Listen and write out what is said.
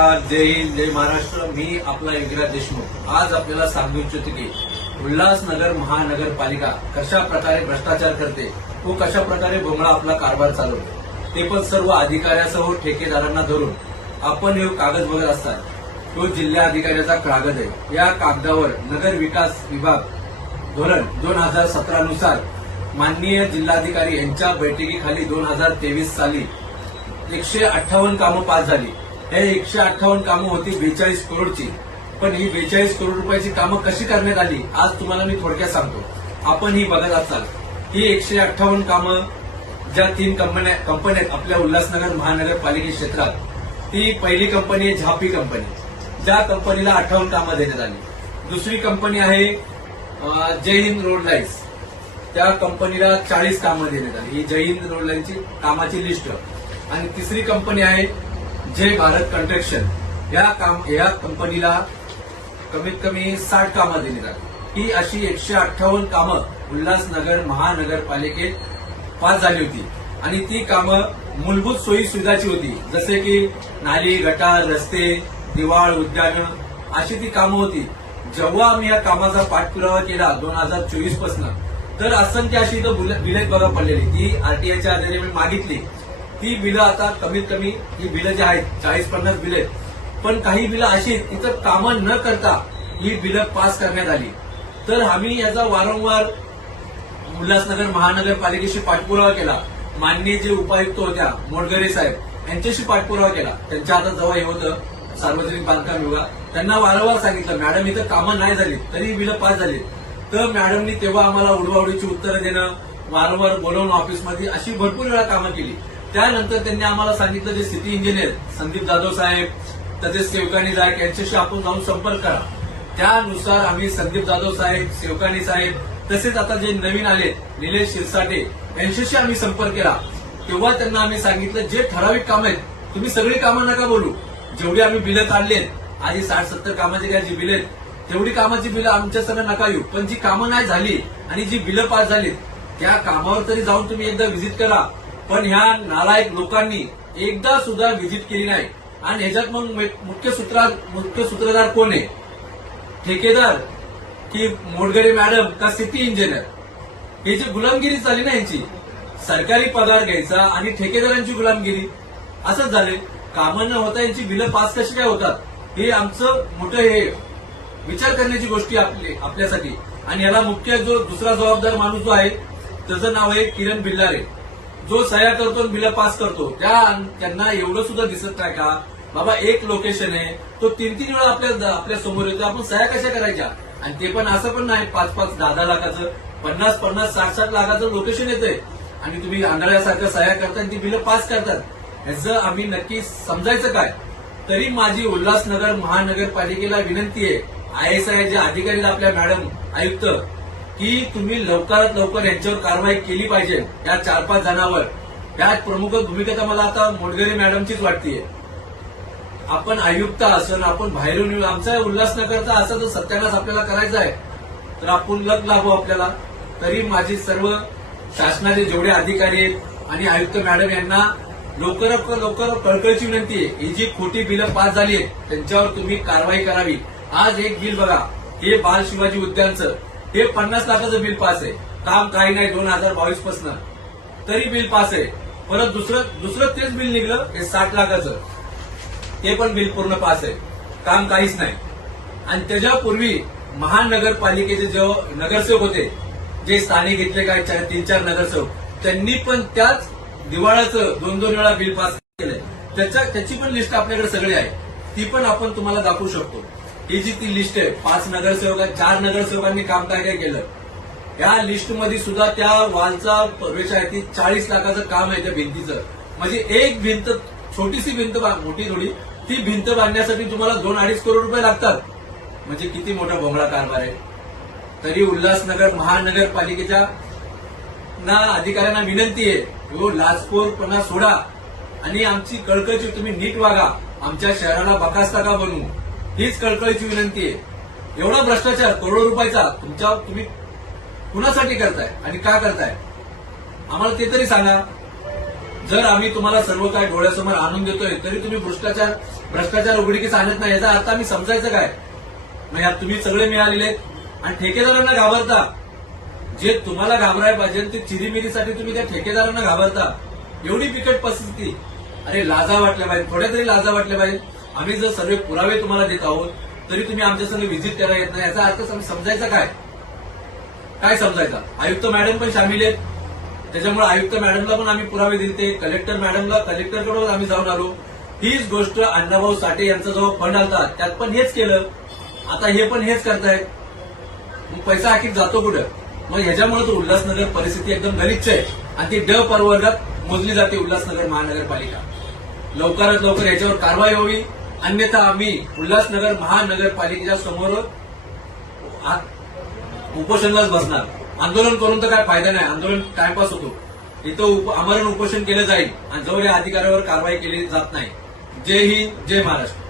जय हिंद, जय महाराष्ट्र. मी आपला युगराज देशमुख. आज आपल्याला सांगू इच्छितो की उल्हासनगर महानगरपालिका कशा प्रकारे भ्रष्टाचार करते व कशा प्रकारे भोंगळा आपला कारभार चालवतो, ते पण सर्व अधिकाऱ्यासह ठेकेदारांना धरून आपण हे कागद बघत असतात. तो जिल्हा अधिकाऱ्याचा कागद आहे. या कागदावर नगर विकास विभाग धोरण 2017 नुसार माननीय जिल्हाधिकारी यांच्या बैठकीखाली 2023 साली 158 कामं पास झाली. हे 158 कामं होती 42 करोडची. पण ही 42 करोड रुपयाची कामं कशी करण्यात आली आज तुम्हाला मी थोडक्यात सांगतो. आपण ही बघत असाल ही 158 कामं ज्या 3 कंपन्या आपल्या उल्हासनगर महानगरपालिका क्षेत्रात, ती पहिली कंपनी आहे झापी कंपनी, ज्या कंपनीला 58 कामं देण्यात आली. दुसरी कंपनी आहे जय हिंद रोड लाईन्स, त्या कंपनीला 40 कामं देण्यात आली. ही जय हिंद रोड लाईनची कामाची लिस्ट. आणि तिसरी कंपनी आहे जय भारत कन्स्ट्रक्शन, या कंपनीला कमीत कमी 60 कामं देण्यात आली. ही अशी 158 कामं उल्हासनगर महानगरपालिकेत पास झाली होती. आणि ती कामं मूलभूत सोयी सुविधाची होती, जसे की नाली, गटार, रस्ते, दिवाळ, उद्यानं, अशी ती कामं होती. जेव्हा आम्ही या कामाचा पाठपुरावा केला 2024 पासून, तर असंख्य अशी इथं बिलं बघा पडलेली. ती आरटीआयच्या आधारे मी मागितली. ती बिलं आता कमीत कमी ही बिलं जी आहेत 40-50 बिलं आहेत. पण काही बिलं अशी तिथं कामं न करता ही बिलं पास करण्यात आली. तर आम्ही याचा वारंवार उल्हासनगर महानगरपालिकेशी पाठपुरावा केला. माननीय जे उपायुक्त होत्या मोडगरे साहेब यांच्याशी पाठपुरावा केला. त्यांच्या हातात जेव्हा हे होतं सार्वजनिक बांधकाम विभाग, त्यांना वारंवार सांगितलं मॅडम इथं कामं नाही झाली तरी बिलं पास झाली. तर मॅडमनी तेव्हा आम्हाला उडवाउडीची उत्तरं देणं, वारंवार बोलवून ऑफिसमध्ये, अशी भरपूर वेळा कामं केली. त्यानंतर त्यांनी आम्हाला सांगितलं जे सिटी इंजिनियर संदीप जाधव साहेब तसेच सेवकानी नायक यांच्याशी आपण जाऊन संपर्क करा. त्यानुसार आम्ही संदीप जाधव साहेब, सेवकानी साहेब, तसेच आता जे नवीन आले निलेश शिरसाटे यांच्याशी आम्ही संपर्क केला. तेव्हा त्यांना आम्ही सांगितलं जे ठराविक कामं आहेत तुम्ही सगळी कामं नका बोलू, जेवढी आम्ही बिलं काढलेत आधी 60-70 कामाची काय जी बिलं आहेत तेवढी कामाची बिलं आमच्या सगळं नका येऊ. पण जी कामं नाही झाली आणि जी बिलं पास झालीत त्या कामावर तरी जाऊन तुम्ही एकदा व्हिजिट करा. पण ह्या नालायक लोकांनी एकदा सुद्धा व्हिजिट केली नाही. आणि ह्याच्यात मग मुख्य सूत्रधार कोण आहे? ठेकेदार की मोडगरे मॅडम का सिटी इंजिनियर? ही जी गुलामगिरी झाली ना यांची, सरकारी पगार घ्यायचा आणि ठेकेदारांची गुलामगिरी, असंच झाले. कामं न होता यांची बिलं पास कशी काय होतात हे आमचं मोठं हे विचार करण्याची गोष्टी आपल्यासाठी. आणि याला मुख्य जो दुसरा जबाबदार माणूस जो आहे त्याचं नाव आहे किरण बिल्लारे, जो सह्या करतो आणि बिलं पास करतो. त्यांना एवढं सुद्धा दिसत नाही का बाबा एक लोकेशन आहे तो 3-3 वेळा आपल्या समोर येतो, आपण सह्या कशा करायच्या? आणि ते पण असं पण नाही 5-5, 10-10 लाखाचं, 50-50, 60-60 लाखाचं लोकेशन येतंय आणि तुम्ही आंधळ्यासारखं सह्या करता आणि ती बिलं पास करतात. ह्याचं आम्ही नक्की समजायचं काय? तरी माझी उल्हासनगर महानगरपालिकेला विनंती आहे, ISI जे अधिकारी आपल्या मॅडम आयुक्त, की तुम्ही लवकरात लवकर यांच्यावर कारवाई केली पाहिजे. या 4-5 जणांवर यात प्रमुख भूमिका तर मला आता मोडगरे मॅडमचीच वाटतेय. आपण आयुक्त असून आपण बाहेरून येऊ, आमचा उल्हासनगरचा असा जो सत्यानाश आपल्याला करायचा आहे तर आपण लग लागू आपल्याला. तरी माझी सर्व शासनाचे जेवढे अधिकारी आहेत आणि आयुक्त मॅडम यांना लवकरात लवकर कळकळीची विनंती आहे, ही जी खोटी बिलं पास झाली आहेत त्यांच्यावर तुम्ही कारवाई करावी. आज एक बिल बघा, हे बाल शिवाजी उद्यानचं, हे 50 लाखाचं बिल पास आहे. काम काही नाही 2022 पासून, तरी बिल पास आहे. परत दुसरं तेच बिल निघलं हे 60 लाखाचं, ते पण बिल पूर्ण पास आहे. काम काहीच नाही. आणि त्याच्यापूर्वी महानगरपालिकेचे जे नगरसेवक होते, जे स्थानिक घेतले काय 3-4 नगरसेवक, त्यांनी पण त्याच दिवाळाचं 2-2 वेळा बिल पास केलंय. त्याची पण लिस्ट आपल्याकडे सगळी आहे, ती पण आपण तुम्हाला दाखवू शकतो. ही जी ती लिस्ट आहे 5 नगरसेवक, 4 नगरसेवकांनी काम काय काय केलं, या लिस्टमध्ये सुद्धा त्या वॉलचा प्रवेश आहे ती 40 लाखाचं काम आहे त्या भिंतीचं. म्हणजे एक भिंत, छोटीशी भिंत, मोठी थोडी, ती भिंत बांधण्यासाठी तुम्हाला 2-2.5 करोड रुपये लागतात. म्हणजे किती मोठा भोंगळा कारभार आहे. तरी उल्हासनगर महानगरपालिकेच्या अधिकाऱ्यांना विनंती आहे, हो लाचखोरपणा सोडा आणि आमची कळकळीची तुम्ही नीट वागा, आमच्या शहराला बकासता का बनवू, हीच कळकळीची विनंती आहे. एवढा भ्रष्टाचार करोडो रुपयाचा तुम्ही कुणासाठी करताय आणि का करताय आम्हाला ते तरी सांगा. जर आम्ही तुम्हाला सर्व काय डोळ्यासमोर आणून देतोय तरी तुम्ही भ्रष्टाचार उघडकीस आणत नाही, याचा अर्थ आम्ही समजायचं काय? मग यात तुम्ही सगळे मिळालेले आहेत आणि ठेकेदारांना घाबरता. जे तुम्हाला घाबरायला पाहिजे ते चिरीमिरीसाठी तुम्ही त्या ठेकेदारांना घाबरता. एवढी बिकट परिस्थिती. अरे लाजा वाटल्या पाहिजे, थोड्या तरी लाजा वाटल्या पाहिजे. आम्ही जर सर्व पुरावे तुम्हाला देत आहोत तरी तुम्ही आमच्या संग व्हिजिट करायला येत नाही, याचा अर्थ समजायचा काय? काय समजायचा? आयुक्त मॅडम पण सामील आहेत, त्याच्यामुळे आयुक्त मॅडमला पण आम्ही पुरावे दिले. कलेक्टर मॅडमला कलेक्टरकडून आम्ही जाऊन आलो. हीच गोष्ट अण्णाभाऊ साठे यांचा जो फंड आलता त्यात पण हेच केलं. आता हे पण हेच करतायत. मग पैसा आखिर जातो कुठं? मग ह्याच्यामुळे तर उल्हासनगर परिस्थिती एकदम गलिच्छ आहे आणि ती ड प्रवर्गात मोजली जाते उल्हासनगर महानगरपालिका. लवकरात लवकर याच्यावर कारवाई व्हावी, अन्यथा आम्ही उल्हासनगर महानगरपालिकेच्या समोर उपोषणालाच बसणार. आंदोलन करून तर काय फायदा नाही, आंदोलन टाइमपास होतो. इथं आमरण उपोषण केलं जाईल आणि जवळ या अधिकाऱ्यावर कारवाई केली जात नाही. जय हिंद, जय महाराष्ट्र.